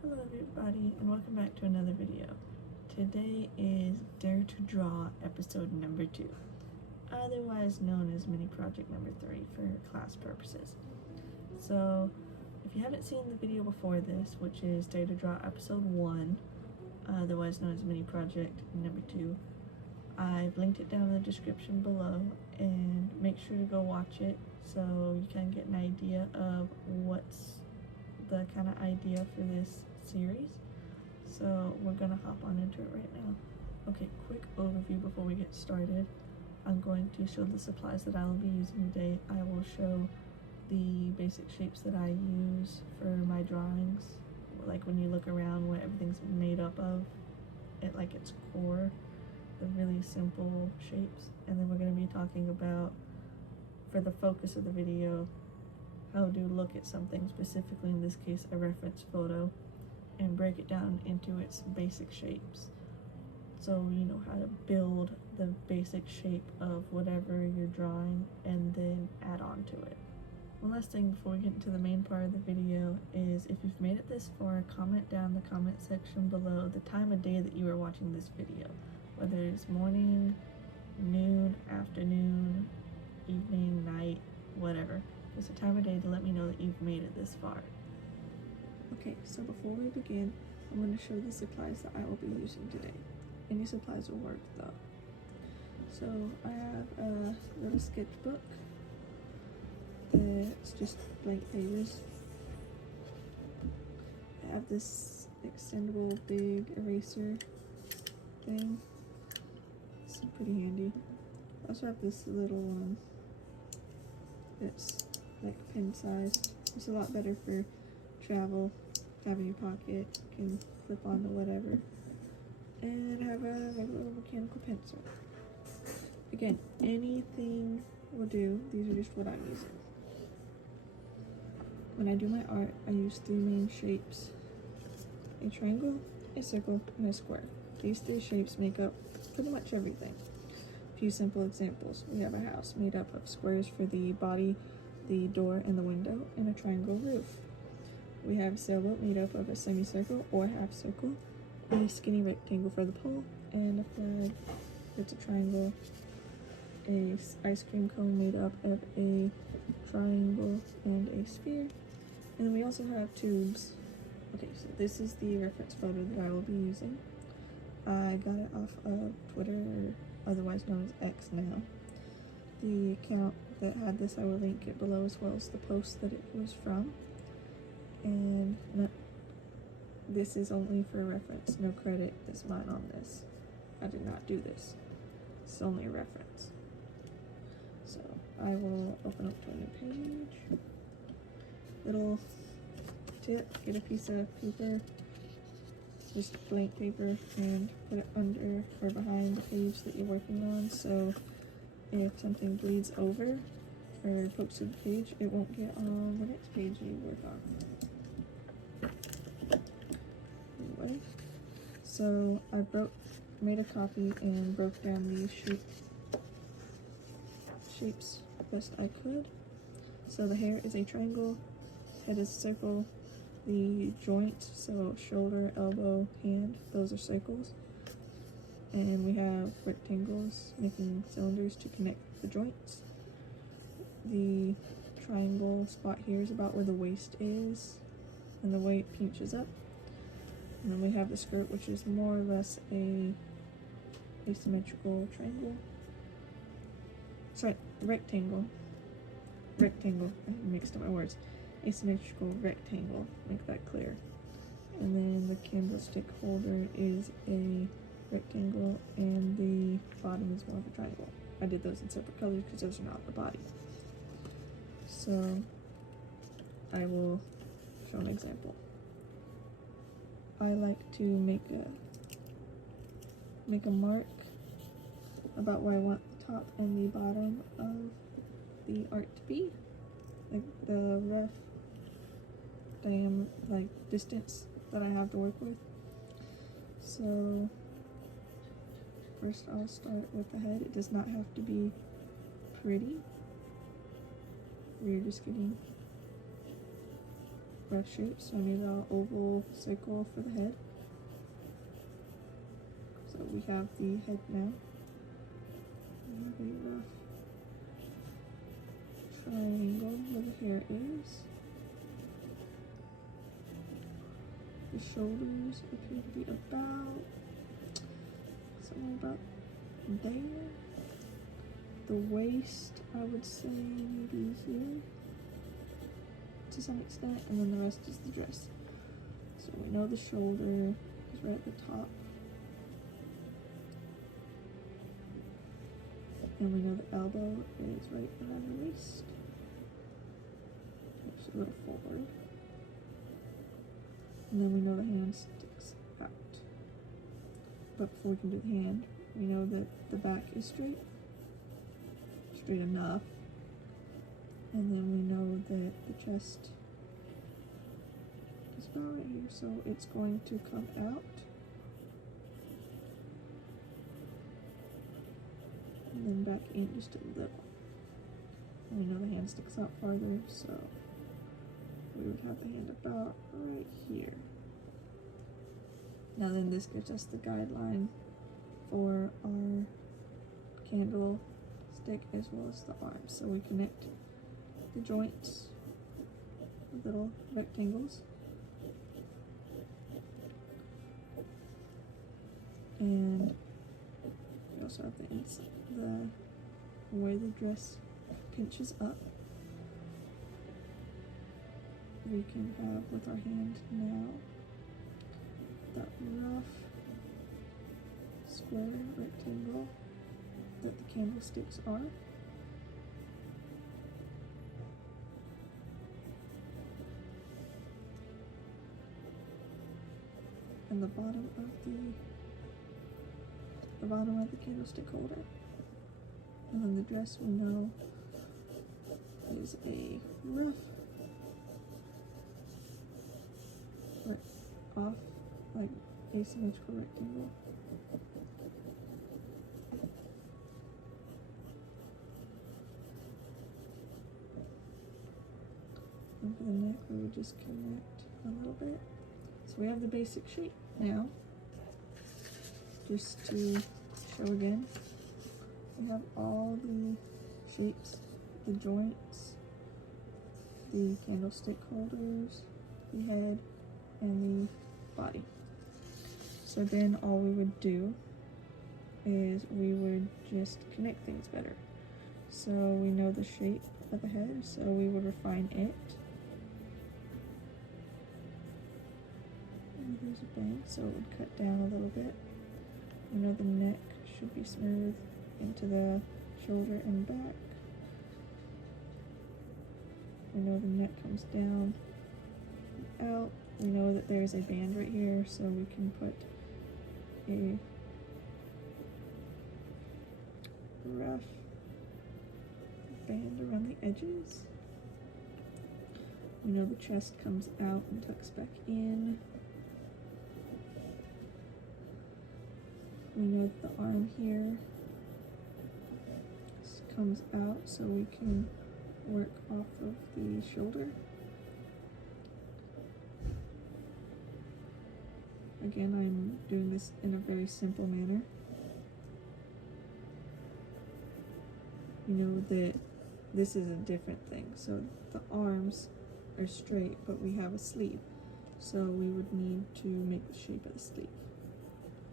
Hello everybody and welcome back to another video. Today is Dare to Draw episode number 2, otherwise known as mini project number 3 for class purposes. So if you haven't seen the video before this, which is Dare to Draw episode 1, otherwise known as mini project number 2, I've linked it down in the description below, and make sure to go watch it so you can get an idea of what's the kind of idea for this series. So we're gonna hop on into it right now. Okay, quick overview before we get started. I'm going to show the supplies that I will be using today. I will show the basic shapes that I use for my drawings, like when you look around what everything's made up of, like its core, the really simple shapes. And then we're going to be talking about, for the focus of the video, how to look at something, specifically in this case a reference photo, and break it down into its basic shapes, so you know how to build the basic shape of whatever you're drawing and then add on to it. One last thing before we get into the main part of the video is, if you've made it this far, comment down in the comment section below the time of day that you are watching this video, whether it's morning, noon, afternoon, evening, night, whatever. It's a time of day to let me know that you've made it this far. Okay, so before we begin, I'm going to show the supplies that I will be using today. Any supplies will work though. So I have a little sketchbook that's just blank pages. I have this extendable big eraser thing. It's pretty handy. I also have this little one that's like pen size. It's a lot better for travel, have in your pocket, can flip onto whatever. And I have a regular mechanical pencil. Again, anything will do. These are just what I'm using. When I do my art, I use 3 main shapes: a triangle, a circle, and a square. These 3 shapes make up pretty much everything. A few simple examples. We have a house made up of squares for the body, the door and the window, and a triangle roof. We have a sailboat made up of a semicircle or half circle, a skinny rectangle for the pole, and a flag that's a triangle, a ice cream cone made up of a triangle and a sphere, and then we also have tubes. Okay, so this is the reference photo that I will be using. I got it off of Twitter, or otherwise known as X now. The account that had this, I will link it below, as well as the post that it was from. And this is only for reference. No credit is mine on this. I did not do this. It's only a reference. So I will open up to a new page. Little tip: get a piece of paper, just blank paper, and put it under or behind the page that you're working on, so if something bleeds over or pokes through the page, it won't get on the next page you work on. Anyway, so I made a copy and broke down these shapes best I could. So the hair is a triangle, head is a circle, the joints, so shoulder, elbow, hand, those are circles. And we have rectangles making cylinders to connect the joints. The triangle spot here is about where the waist is, and the way it pinches up. And then we have the skirt, which is more or less a asymmetrical triangle. Sorry, rectangle. Rectangle. I mixed up my words. Asymmetrical rectangle. Make that clear. And then the candlestick holder is a rectangle, and the bottom is more of a triangle. I did those in separate colors because those are not the body. So I will show an example. I like to make a mark about where I want the top and the bottom of the art to be, like the rough distance that I have to work with. So first I'll start with the head. It does not have to be pretty. We're just getting rough shapes. So I made an oval circle for the head. So we have the head now. We have a rough triangle where the hair is. The shoulders appear to be about somewhere about there. The waist, I would say maybe here to some extent, and then the rest is the dress. So we know the shoulder is right at the top. And we know the elbow is right around the waist. It's a little forward. And then we know the hand sticks out. But before we can do the hand, we know that the back is straight enough. And then we know that the chest is about right here, so it's going to come out. And then back in just a little. And we know the hand sticks out farther, so we would have the hand about right here. Now then, this gives us the guideline for our candle stick as well as the arms. So we connect the joints with little rectangles. And we also have the way the dress pinches up. We can have with our hand now that rough square rectangle that the candlesticks are. And the bottom of the candlestick holder. And then the dress we know is a rough off like asymmetrical rectangle. And for the neck we would just connect a little bit. So we have the basic shape now. Just to show again, we have all the shapes, the joints, the candlestick holders, the head, and the body. So then all we would do is we would just connect things better. So we know the shape of the head, so we would refine it. And there's a bang, so it would cut down a little bit. We know the neck should be smooth into the shoulder and back. We know the neck comes down and out. We know that there's a band right here, so we can put a rough band around the edges. We know the chest comes out and tucks back in. We know that the arm here comes out, so we can work off of the shoulder. Again, I'm doing this in a very simple manner. You know that this is a different thing. So the arms are straight, but we have a sleeve. So we would need to make the shape of the sleeve.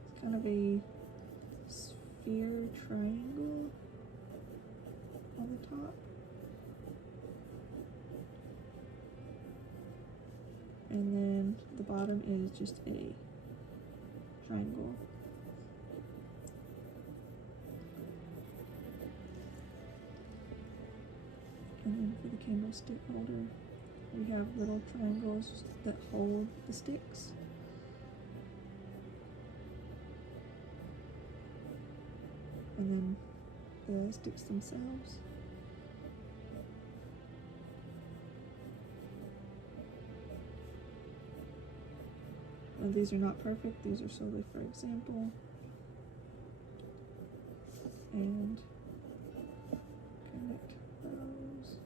It's kind of a sphere triangle on the top. And then the bottom is just a triangle. And then for the candlestick holder, we have little triangles that hold the sticks. And then the sticks themselves. Now these are not perfect, these are solely for example. And connect those.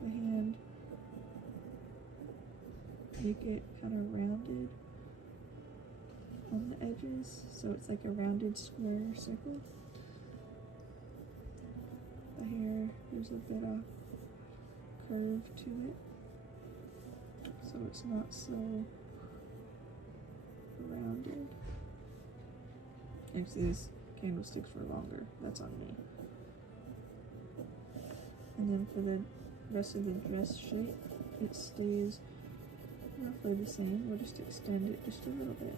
The hand make it kind of rounded on the edges, so it's like a rounded square circle. The hair, there's a bit of curve to it, so it's not so rounded. Actually, these candlesticks were longer. That's on me. And then for the rest of the dress shape, it stays roughly the same. We'll just extend it just a little bit.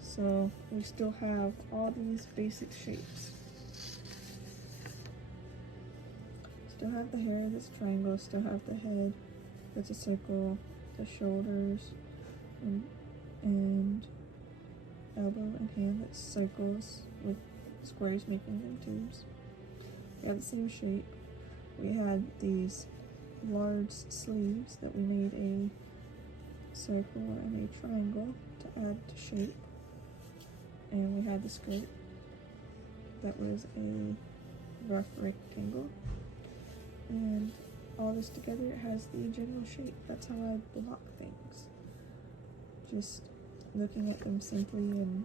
So we still have all these basic shapes. Still have the hair that's triangle, still have the head that's a circle, the shoulders and elbow and hand that's circles with squares making them tubes. We have the same shape. We had these large sleeves that we made a circle and a triangle to add to shape. And we had the skirt that was a rough rectangle. And all this together, it has the general shape. That's how I block things. Just looking at them simply and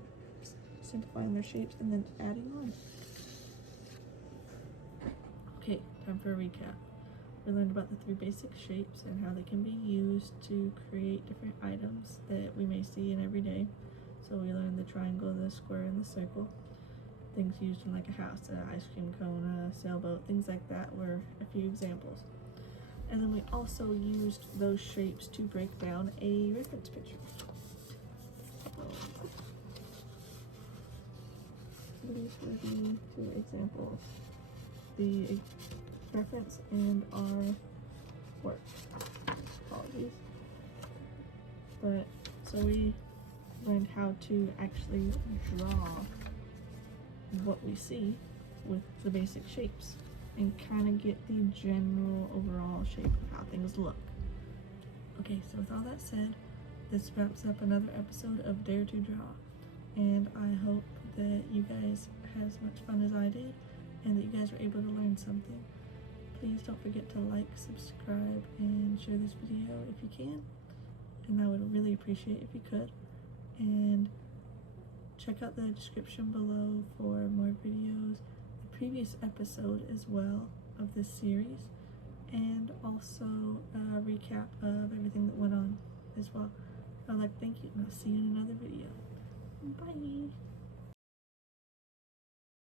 simplifying their shapes and then adding on. Okay, time for a recap. We learned about the 3 basic shapes and how they can be used to create different items that we may see in every day. So we learned the triangle, the square, and the circle. Things used in like a house, an ice cream cone, a sailboat, things like that were a few examples. And then we also used those shapes to break down a reference picture. These were the 2 examples. The reference and our work. Apologies. But, so we learned how to actually draw what we see with the basic shapes and kind of get the general overall shape of how things look. Okay, so with all that said, this wraps up another episode of Dare to Draw, and I hope that you guys had as much fun as I did and that you guys were able to learn something. Please don't forget to like, subscribe, and share this video if you can, and I would really appreciate it if you could. And check out the description below for more videos, the previous episode as well of this series, and also a recap of everything that went on as well. I'd like to thank you, and I'll see you in another video. Bye!